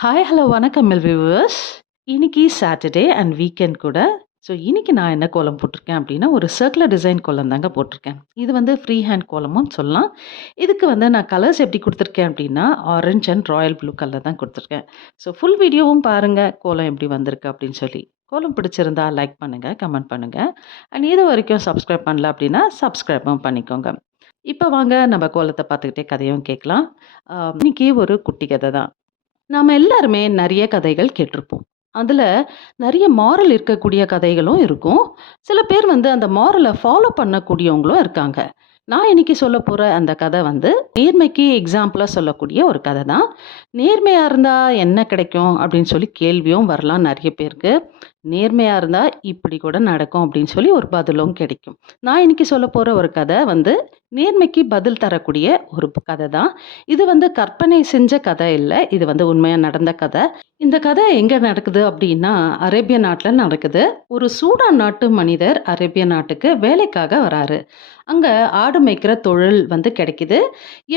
Hi hello வணக்கம் மெல் viewers இன்னைக்கு சாட்டர்டே அண்ட் வீக்கெண்ட் கூட. ஸோ இன்றைக்கி நான் என்ன கோலம் போட்டிருக்கேன் அப்படின்னா ஒரு சர்க்குலர் டிசைன் கோலம் தாங்க போட்டிருக்கேன். இது வந்து ஃப்ரீ ஹேண்ட் கோலமும் சொல்லலாம். இதுக்கு வந்து நான் கலர்ஸ் எப்படி கொடுத்துருக்கேன் அப்படின்னா orange and royal blue colour தான் கொடுத்துருக்கேன். ஸோ ஃபுல் வீடியோவும் பாருங்கள் கோலம் எப்படி வந்திருக்கு அப்படின்னு சொல்லி. கோலம் பிடிச்சிருந்தா லைக் பண்ணுங்கள் கமெண்ட் பண்ணுங்கள் அண்ட் இது வரைக்கும் சப்ஸ்கிரைப் பண்ணல அப்படின்னா சப்ஸ்கிரைபும் பண்ணிக்கோங்க. இப்போ வாங்க நம்ம கோலத்தை பார்த்துக்கிட்டே கதையும் கேட்கலாம். இன்றைக்கி ஒரு குட்டி கதை தான். நாம் எல்லாருமே நிறைய கதைகள் கேட்டிருப்போம். அதில் நிறைய மாரல் இருக்கக்கூடிய கதைகளும் இருக்கும். சில பேர் வந்து அந்த மாரலை ஃபாலோ பண்ணக்கூடியவங்களும் இருக்காங்க. நான் இன்னைக்கு சொல்ல போகிற அந்த கதை வந்து நேர்மைக்கு எக்ஸாம்பிளாக சொல்லக்கூடிய ஒரு கதை தான் நேர்மையாக இருந்தால் என்ன கிடைக்கும் அப்படின்னு சொல்லி கேள்வியும் வரலாம் நிறைய பேருக்கு. நேர்மையாக இருந்தால் இப்படி கூட நடக்கும் அப்படின்னு சொல்லி ஒரு பதிலும் கிடைக்கும். நான் இன்னைக்கு சொல்ல போகிற ஒரு கதை வந்து நேர்மைக்கு பதில் தரக்கூடிய ஒரு கதை தான் இது வந்து கற்பனை செஞ்ச கதை இல்லை இது வந்து உண்மையாக நடந்த கதை. இந்த கதை எங்கே நடக்குது அப்படின்னா அரேபிய நாட்டில் நடக்குது. ஒரு சூடான் நாட்டு மனிதர் அரேபிய நாட்டுக்கு வேலைக்காக வராரு. அங்கே ஆடு மேய்க்கிற தொழில் வந்து கிடைக்குது.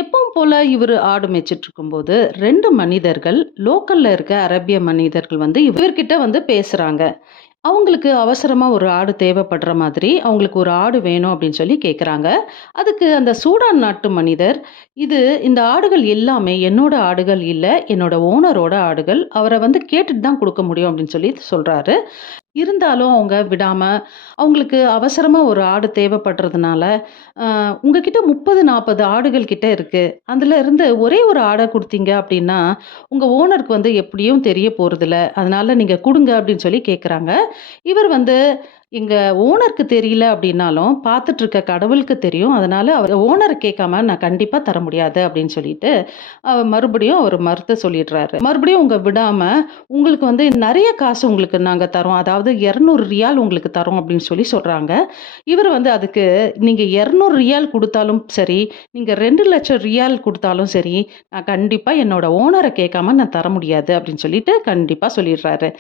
எப்பவும் போல் இவர் ஆடு மேய்ச்சிட்டு இருக்கும்போது ரெண்டு மனிதர்கள் லோக்கலில் இருக்க அரேபிய மனிதர்கள் வந்து இவர்கிட்ட வந்து பேசுகிறாங்க அவங்களுக்கு அவசரமாக ஒரு ஆடு தேவைப்படுற மாதிரி அவங்களுக்கு ஒரு ஆடு வேணும் அப்படின்னு சொல்லி கேட்குறாங்க அதுக்கு அந்த சூடான் நாட்டு மனிதர் இது இந்த ஆடுகள் எல்லாமே என்னோட ஆடுகள் இல்லை என்னோட ஓனரோட ஆடுகள் அவரை வந்து கேட்டுட்டு தான் கொடுக்க முடியும் அப்படின்னு சொல்லி சொல்கிறாரு இருந்தாலும் அவங்க விடாமல் அவங்களுக்கு அவசரமாக ஒரு ஆடு தேவைப்படுறதுனால உங்ககிட்ட முப்பது நாற்பது ஆடுகள் கிட்ட இருக்குது அதில் இருந்து ஒரே ஒரு ஆடை கொடுத்தீங்க அப்படின்னா உங்கள் ஓனருக்கு வந்து எப்படியும் தெரிய போகிறதில்ல அதனால் நீங்கள் கொடுங்க அப்படின்னு சொல்லி கேட்குறாங்க இவர் வந்து எங்கள் ஓனருக்கு தெரியல அப்படின்னாலும் பார்த்துட்டு இருக்க கடவுளுக்கு தெரியும். அதனால் அவர் ஓனரை கேட்காம நான் கண்டிப்பாக தர முடியாது அப்படின்னு சொல்லிட்டு மறுபடியும் அவர் மறுத்து சொல்லிடுறாரு. மறுபடியும் உங்கள் விடாமல் உங்களுக்கு வந்து நிறைய காசு உங்களுக்கு நாங்கள் தரோம். அதாவது இரநூறு ரியால் உங்களுக்கு தரோம் அப்படின்னு சொல்லி சொல்கிறாங்க இவர் வந்து அதுக்கு நீங்கள் இரநூறு ரியால் கொடுத்தாலும் சரி நீங்கள் ரெண்டு லட்சம் ரியால் கொடுத்தாலும் சரி நான் கண்டிப்பாக என்னோட ஓனரை கேட்காம நான் தர முடியாது அப்படின்னு சொல்லிட்டு கண்டிப்பாக சொல்லிடுறாரு.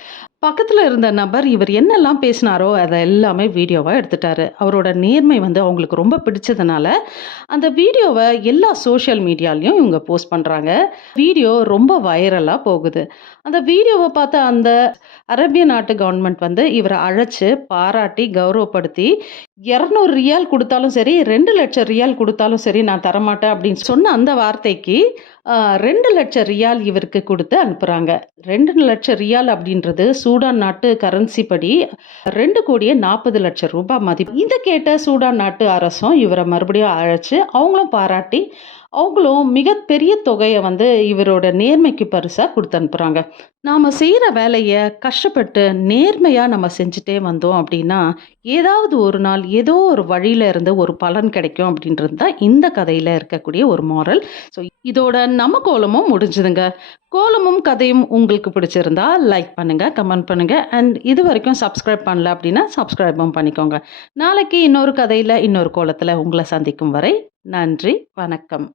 பக்கத்தில் இருந்த நபர் இவர் என்னெல்லாம் பேசினாரோ அதை எல்லாமே வீடியோவாக எடுத்துட்டாரு. அவரோட நேர்மை வந்து அவங்களுக்கு ரொம்ப பிடிச்சதுனால அந்த வீடியோவை எல்லா சோஷியல் மீடியாலையும் இவங்க போஸ்ட் பண்ணுறாங்க வீடியோ ரொம்ப வைரலாக போகுது. அந்த வீடியோவை பார்த்த அந்த அரேபிய நாட்டு கவர்மெண்ட் வந்து இவரை அழைச்சி பாராட்டி கௌரவப்படுத்தி இரநூறு ரியால் கொடுத்தாலும் சரி ரெண்டு லட்சம் ரியால் கொடுத்தாலும் சரி நான் தரமாட்டேன் அப்படின்னு சொன்ன அந்த வார்த்தைக்கு ரெண்டு லட்சம் ரியால் இவருக்கு கொடுத்து அனுப்புகிறாங்க ரெண்டு லட்சம் ரியால் அப்படின்றது சூடான் நாட்டு கரன்சி படி ரெண்டு கோடியே நாற்பது லட்சம் ரூபாய் மதிப்பு. இதை கேட்ட சூடான் நாட்டு அரசும் இவரை மறுபடியும் அழைச்சி அவங்களும் பாராட்டி அவங்களும் மிகப்பெரிய தொகையை வந்து இவரோட நேர்மைக்கு பரிசாக கொடுத்து அனுப்புகிறாங்க நாம் செய்கிற வேலையை கஷ்டப்பட்டு நேர்மையாக நம்ம செஞ்சுட்டே வந்தோம் அப்படின்னா ஏதாவது ஒரு நாள் ஏதோ ஒரு வழியில இருந்து ஒரு பலன் கிடைக்கும் அப்படின்றது தான் இந்த கதையில் இருக்கக்கூடிய ஒரு மாரல் ஸோ இதோட நம்ம கோலமும் முடிஞ்சுதுங்க. கோலமும் கதையும் உங்களுக்கு பிடிச்சிருந்தா லைக் பண்ணுங்க கமெண்ட் பண்ணுங்க. அண்ட் இது வரைக்கும் சப்ஸ்கிரைப் பண்ணல அப்படின்னா சப்ஸ்கிரைபும் பண்ணிக்கோங்க. நாளைக்கு இன்னொரு கதையில் இன்னொரு கோலத்தில் உங்களை சந்திக்கும் வரை நன்றி வணக்கம்.